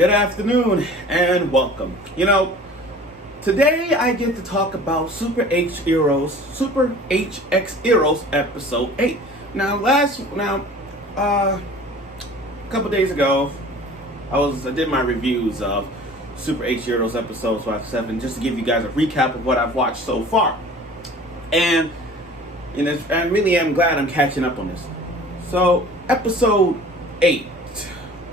Good afternoon and welcome. Today I get to talk about Super HxEros episode 8. A couple days ago, I did my reviews of Super HxEros episode 5-7 just to give you guys a recap of what I've watched so far. And I really am glad I'm catching up on this. So, episode 8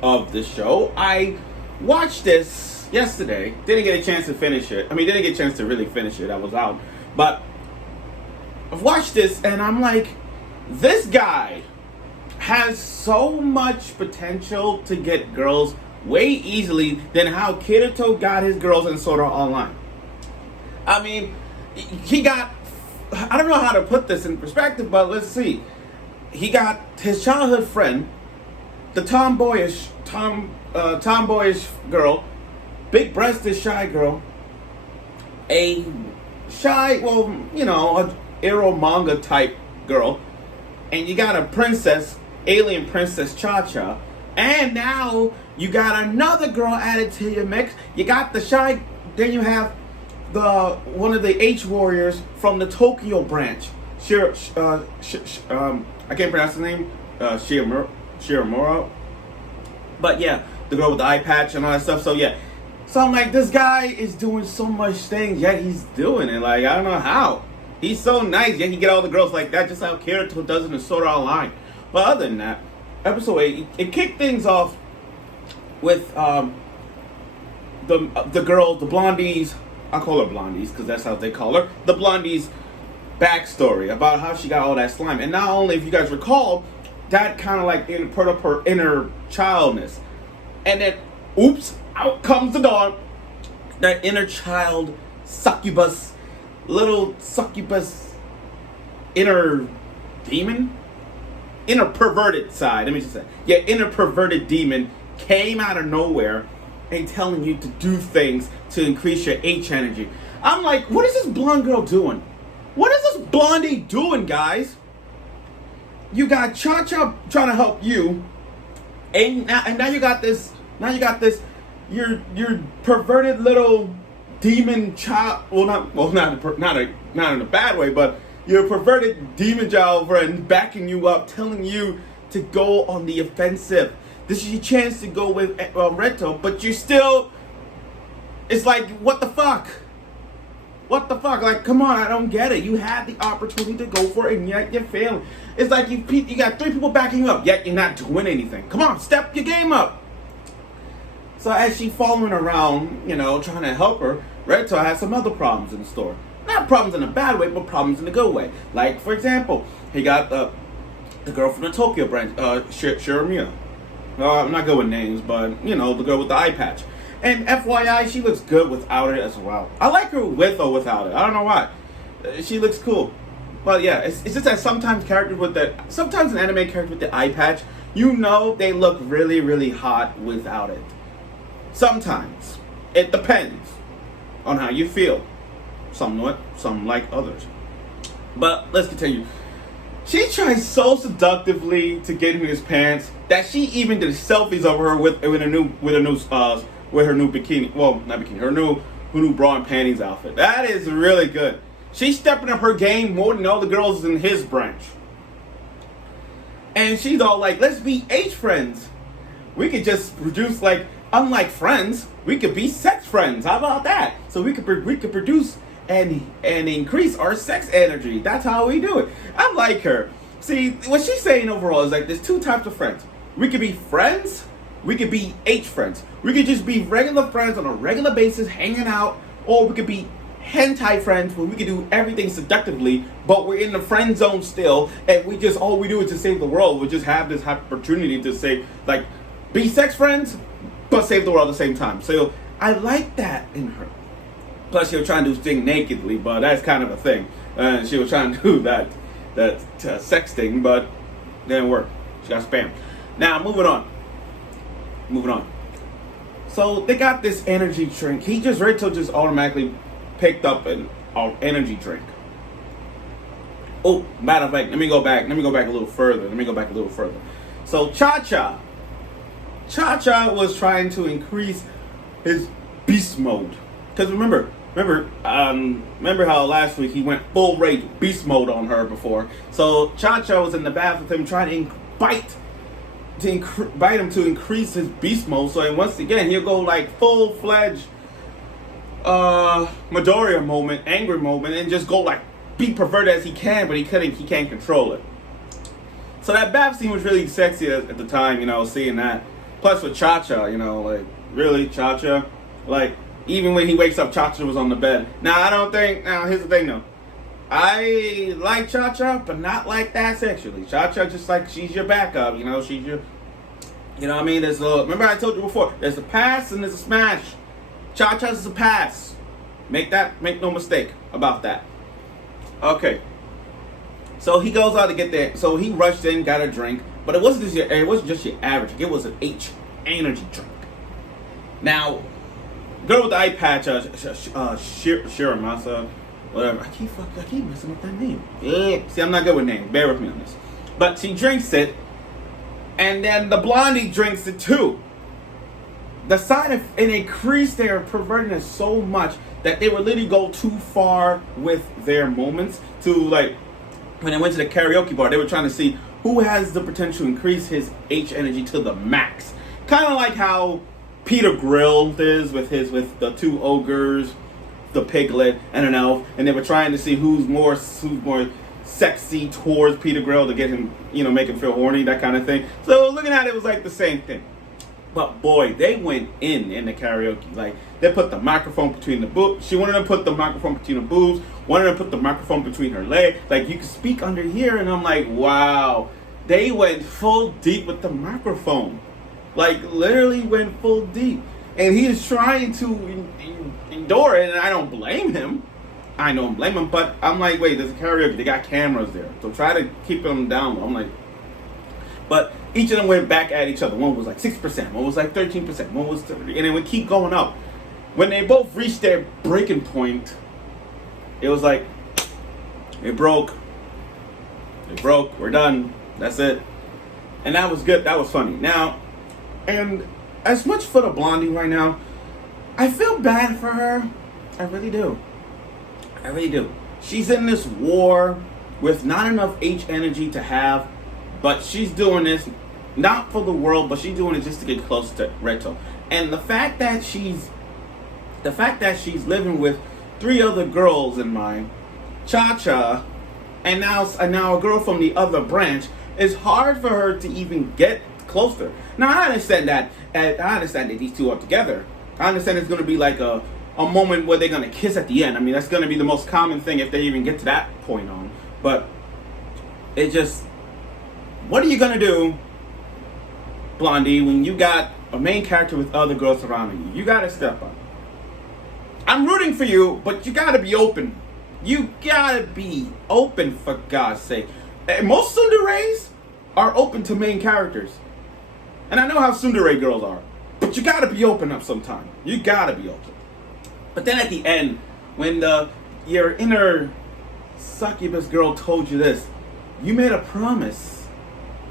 of the show, I watched this yesterday. Didn't get a chance to finish it. Didn't get a chance to really finish it. I was out. But I've watched this and I'm like, this guy has so much potential to get girls way easily than how Retto got his girls in Sword Art Online. He got, I don't know how to put this in perspective, but let's see. He got his childhood friend, the tomboyish girl, big-breasted shy girl, a Ero manga type girl, and you got a princess, alien princess Cha-Cha, and now you got another girl added to your mix. You got the shy, then you have one of the H warriors from the Tokyo branch, I can't pronounce his name, Shiramura. But yeah, the girl with the eye patch and all that stuff. So I'm like, this guy is doing so much things, yet he's doing it. Like, I don't know how. He's so nice, yet he get all the girls like that, just how Retto does it in Sword Art Online. But other than that, episode 8, it kicked things off with the girl, the blondies. I call her blondies because that's how they call her. The blondies' backstory about how she got all that slime. And not only, if you guys recall, that kind of like put up her inner childness. And then, oops, out comes the dawn. That inner child succubus, little succubus, inner demon? Inner perverted side, let me just say. Yeah, inner perverted demon came out of nowhere and telling you to do things to increase your H energy. I'm like, what is this blonde girl doing? What is this blondie doing, guys? You got Cha-Cha trying to help you, and now you got this. Now you got this. Your perverted little demon child. Not in a bad way, but your perverted demon child friend backing you up, telling you to go on the offensive. This is your chance to go with Retto, but you're still. It's like, what the fuck? What the fuck? Like, come on, I don't get it. You had the opportunity to go for it, and yet you're failing. It's like you got 3 people backing you up, yet you're not doing anything. Come on, step your game up. So as she following around, trying to help her, Retto has some other problems in the store. Not problems in a bad way, but problems in a good way. Like, for example, he got the girl from the Tokyo branch, Shiramura. I'm not good with names, but, the girl with the eye patch. And FYI, she looks good without it as well. I like her with or without it. I don't know why. She looks cool. But yeah, it's just that sometimes an anime character with the eye patch, they look really, really hot without it. Sometimes. It depends on how you feel. Some like others. With let's continue. She tries so seductively to get him in his pants that she even did selfies of her with her new bikini. Well, not bikini. Her new bra and panties outfit. That is really good. She's stepping up her game more than all the girls in his branch. And she's all like, "Let's be H friends. We could just produce unlike friends, we could be sex friends. How about that? So we could produce and increase our sex energy. That's how we do it." I like her. See, what she's saying overall is like, there's 2 types of friends. We could be friends. We could be H friends. We could just be regular friends on a regular basis, hanging out, or we could be hentai friends where we could do everything seductively, but we're in the friend zone still, and all we do is to save the world. We just have this opportunity to say, be sex friends, but save the world at the same time. So I like that in her. Plus, she was trying to do things nakedly, but that's kind of a thing. She was trying to do that sex thing, but it didn't work. She got spammed. Now, moving on. So they got this energy drink. Retto just automatically picked up an energy drink. Oh, matter of fact, let me go back a little further. So Cha-Cha Cha-Cha was trying to increase his beast mode. Because remember how last week he went full rage beast mode on her before. So Cha-Cha was in the bath with him trying to bite him to increase his beast mode. So once again he'll go like full-fledged Midoriya moment, angry moment, and just go like be perverted as he can, but he can't control it. So that bath scene was really sexy at the time, seeing that. Plus with Cha-Cha, like, really, Cha-Cha? Like, even when he wakes up, Cha-Cha was on the bed. Now, here's the thing, though. I like Cha-Cha, but not like that sexually. Cha-Cha just like, she's your backup, she's your, what I mean? Remember I told you before, there's a pass and there's a smash. Cha-Cha's is a pass. Make no mistake about that. Okay. So he goes out to get there. So he rushed in, got a drink, but it wasn't just your average. It was an H energy drink. Now, girl with the eye patch, Shiramasa, whatever. I keep messing up that name. Yeah. See, I'm not good with names. Bear with me on this. But she drinks it, and then the blondie drinks it too. And increase their pervertedness so much that they would literally go too far with their moments to like. When they went to the karaoke bar, they were trying to see who has the potential to increase his H energy to the max. Kind of like how Peter Grill is with the two ogres, the piglet, and an elf, and they were trying to see who's more sexy towards Peter Grill to get him, make him feel horny, that kind of thing. So looking at it was like the same thing. But boy, they went in the karaoke. Like, they put the microphone between the boobs. She wanted to put the microphone between the boobs. Wanted to put the microphone between her legs. Like, you could speak under here. And I'm like, wow. They went full deep with the microphone. Like, literally went full deep. And he is trying to endure it. And I don't blame him. But I'm like, wait, there's a karaoke. They got cameras there. So try to keep them down. I'm like, but each of them went back at each other. One was like 6%, one was like 13%, one was 30%, and it would keep going up. When they both reached their breaking point, it was like, it broke, we're done, that's it. And that was good, that was funny. Now, and as much for the blondie right now, I feel bad for her. I really do. She's in this war with not enough H energy to have. But she's doing this not for the world, but she's doing it just to get close to Retto. And the fact that she's living with 3 other girls in mind, Cha-Cha, and now a girl from the other branch, it's hard for her to even get closer. Now I understand that these two are together. I understand it's gonna be like a moment where they're gonna kiss at the end. I mean, that's gonna be the most common thing if they even get to that point on. But it just, what are you gonna do, Blondie, when you got a main character with other girls surrounding you? You gotta step up. I'm rooting for you, but you gotta be open. You gotta be open, for God's sake. And most tsunderes are open to main characters. And I know how tsundere girls are. But you gotta be open up sometime. You gotta be open. But then at the end, when your inner succubus girl told you this, you made a promise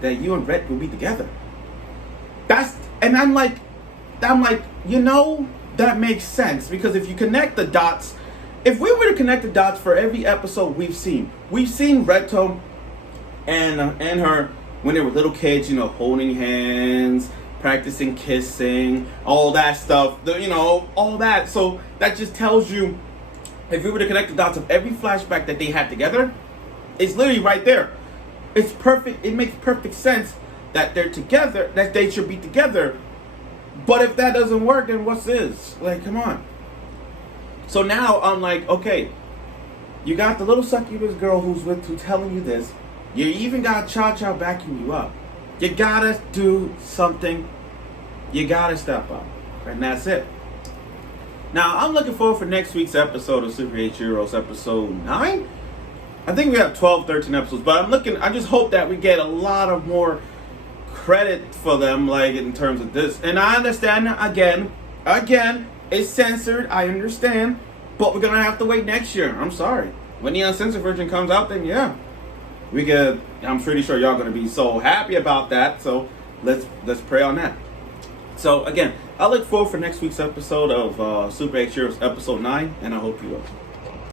that you and Retto will be together. I'm like, that makes sense, because if you connect the dots, if we were to connect the dots for every episode we've seen Retto and her when they were little kids, holding hands, practicing kissing, all that stuff, all that. So that just tells you, if we were to connect the dots of every flashback that they had together, it's literally right there. It's perfect. It makes perfect sense that they're together, that they should be together. But if that doesn't work, then what's this? Like, come on. So now I'm like, okay, you got the little succubus girl who's telling you this. You even got Cha-Cha backing you up. You gotta do something. You gotta step up. And that's it. Now, I'm looking forward for next week's episode of Super HxEros, episode 9. I think we have 12, 13 episodes, but I just hope that we get a lot of more credit for them, like, in terms of this. And I understand, again, it's censored, I understand, but we're gonna have to wait next year. I'm sorry. When the uncensored version comes out, then yeah, I'm pretty sure y'all gonna be so happy about that, so let's pray on that. So again, I look forward for next week's episode of Super HxEros episode 9, and I hope you will.